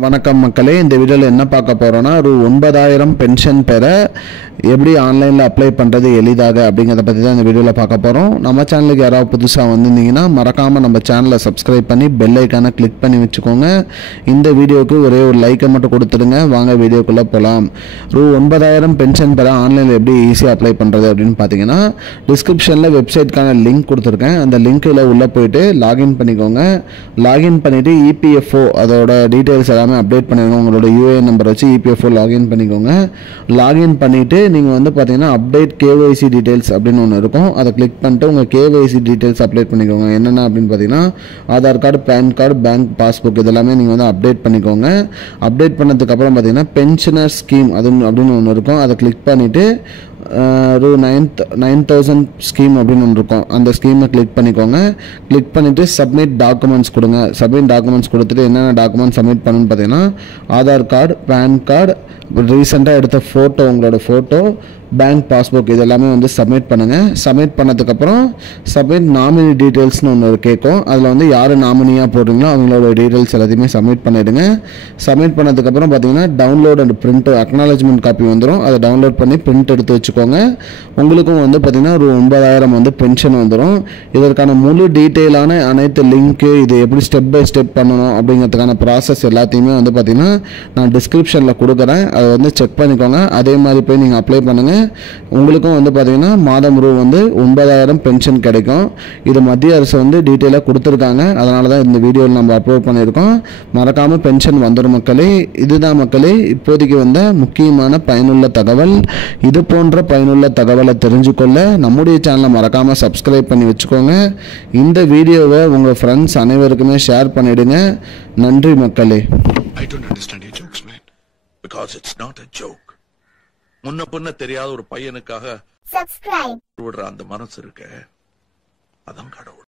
வணக்கம் மக்களே, இந்த வீடியோவில் என்ன பார்க்க போகிறோன்னா, ஒரு 9000 பென்ஷன் பெற எப்படி ஆன்லைனில் அப்ளை பண்ணுறது எளிதாக அப்படிங்கிறத பற்றி தான் இந்த வீடியோவில் பார்க்க போகிறோம். நம்ம சேனலுக்கு யாராவது புதுசாக வந்திருந்தீங்கன்னா மறக்காமல் நம்ம சேனலை சப்ஸ்கிரைப் பண்ணி பெல் ஐக்கானை கிளிக் பண்ணி வச்சுக்கோங்க. இந்த வீடியோவுக்கு ஒரே ஒரு லைக்கை மட்டும் கொடுத்துடுங்க. வாங்க வீடியோக்குள்ளே போகலாம். ஒரு 9000 பென்ஷன் பெற ஆன்லைனில் எப்படி ஈஸியாக அப்ளை பண்ணுறது அப்படின்னு பார்த்தீங்கன்னா, டிஸ்கிரிப்ஷனில் வெப்சைட்கான லிங்க் கொடுத்துருக்கேன். அந்த லிங்க்கில் உள்ளே போயிட்டு லாகின் பண்ணிக்கோங்க. லாகின் பண்ணிவிட்டு இபிஎஃப்ஓ அதோட டீட்டெயில்ஸ் எல்லாமே அப்டேட் பண்ணிடுங்க. உங்களோட யூஏஎன் நம்பர் வச்சு இபிஎஃப்ஓ லாகின் பண்ணிக்கோங்க. லாகின் பண்ணிவிட்டு நீங்கள் வந்து பார்த்தீங்கன்னா அப்டேட் கேஒய்சி டீட்டெயில்ஸ் அப்படின்னு ஒன்று இருக்கும். அதை கிளிக் பண்ணிட்டு உங்கள் கேஒய்சி டீட்டெயில்ஸ் அப்டேட் பண்ணிக்கோங்க. என்னென்ன அப்படின்னு பார்த்தீங்கன்னா, Aadhaar card, PAN card, bank passbook இதெல்லாமே நீங்கள் வந்து அப்டேட் பண்ணிக்கோங்க. அப்டேட் பண்ணதுக்கப்புறம் பார்த்தீங்கன்னா பென்ஷனர் ஸ்கீம் அப்படின்னு ஒன்று இருக்கும். அதை கிளிக் பண்ணிவிட்டு ஒரு 9000 ஸ்கீம் அப்படின்னு ஒன்று இருக்கும். அந்த ஸ்கீமை கிளிக் பண்ணிக்கோங்க. கிளிக் பண்ணிவிட்டு சப்மிட் டாக்குமெண்ட்ஸ் கொடுங்க. சப்மிட் டாக்குமெண்ட்ஸ் கொடுத்துட்டு என்னென்ன டாக்குமெண்ட்ஸ் சப்மிட் பண்ணணும்னு பார்த்தீங்கன்னா, ஆதார் கார்டு, பேன் கார்டு, ரீசெண்டாக எடுத்த ஃபோட்டோ, உங்களோட ஃபோட்டோ, பேங்க் பாஸ்புக் இதெல்லாமே வந்து சப்மிட் பண்ணுங்கள். சப்மிட் பண்ணதுக்கப்புறம் சப்மிட் நாமினி டீட்டெயில்ஸ்னு ஒன்று கேட்கும். அதில் வந்து யார் நாமினியாக போடுறீங்களோ அவங்களோட டீட்டெயில்ஸ் எல்லாத்தையுமே சப்மிட் பண்ணிவிடுங்க. சப்மிட் பண்ணதுக்கப்புறம் பார்த்தீங்கன்னா download and print acknowledgement copy வந்துடும். அதை டவுன்லோட் பண்ணி பிரிண்ட் எடுத்து வச்சுக்கோங்க. உங்களுக்கும் வந்து பார்த்தீங்கன்னா ஒரு 9000 வந்து பென்ஷன் வந்துடும். இதற்கான முழு டீட்டெயிலான அனைத்து லிங்க்கு, இது எப்படி ஸ்டெப் பை ஸ்டெப் பண்ணணும் அப்படிங்கிறதுக்கான ப்ராசஸ் எல்லாத்தையுமே வந்து பார்த்தீங்கன்னா நான் டிஸ்கிரிப்ஷனில் கொடுக்குறேன். அதை வந்து செக் பண்ணிக்கோங்க. அதே மாதிரி போய் நீங்கள் அப்ளை பண்ணுங்கள். உங்களுக்கும் வந்து பார்த்தீங்கன்னா மாதம் வந்து 9000 பென்ஷன் கிடைக்கும். இது மத்திய அரசு வந்து டீட்டெயிலாக கொடுத்துருக்காங்க. அதனால தான் இந்த வீடியோவில் நம்ம அப்லோட் பண்ணியிருக்கோம். மறக்காமல் பென்ஷன் வந்துடும் மக்களே. இதுதான் மக்களே இப்போதைக்கு வந்த முக்கியமான பயனுள்ள தகவல். இது போன்ற பயனுள்ள தகவலை தெரிஞ்சுக்கொள்ள நம்முடைய சேனலை மறக்காமல் சப்ஸ்கிரைப் பண்ணி வச்சுக்கோங்க. இந்த வீடியோவை உங்கள் ஃப்ரெண்ட்ஸ் அனைவருக்குமே ஷேர் பண்ணிவிடுங்க. நன்றி மக்களே. I don't understand your jokes, man. Because it's not a joke. முன்ன பின்ன தெரியாத ஒரு பையனுக்காக விடுற அந்த மனசு இருக்க, அதான் கடவுள்.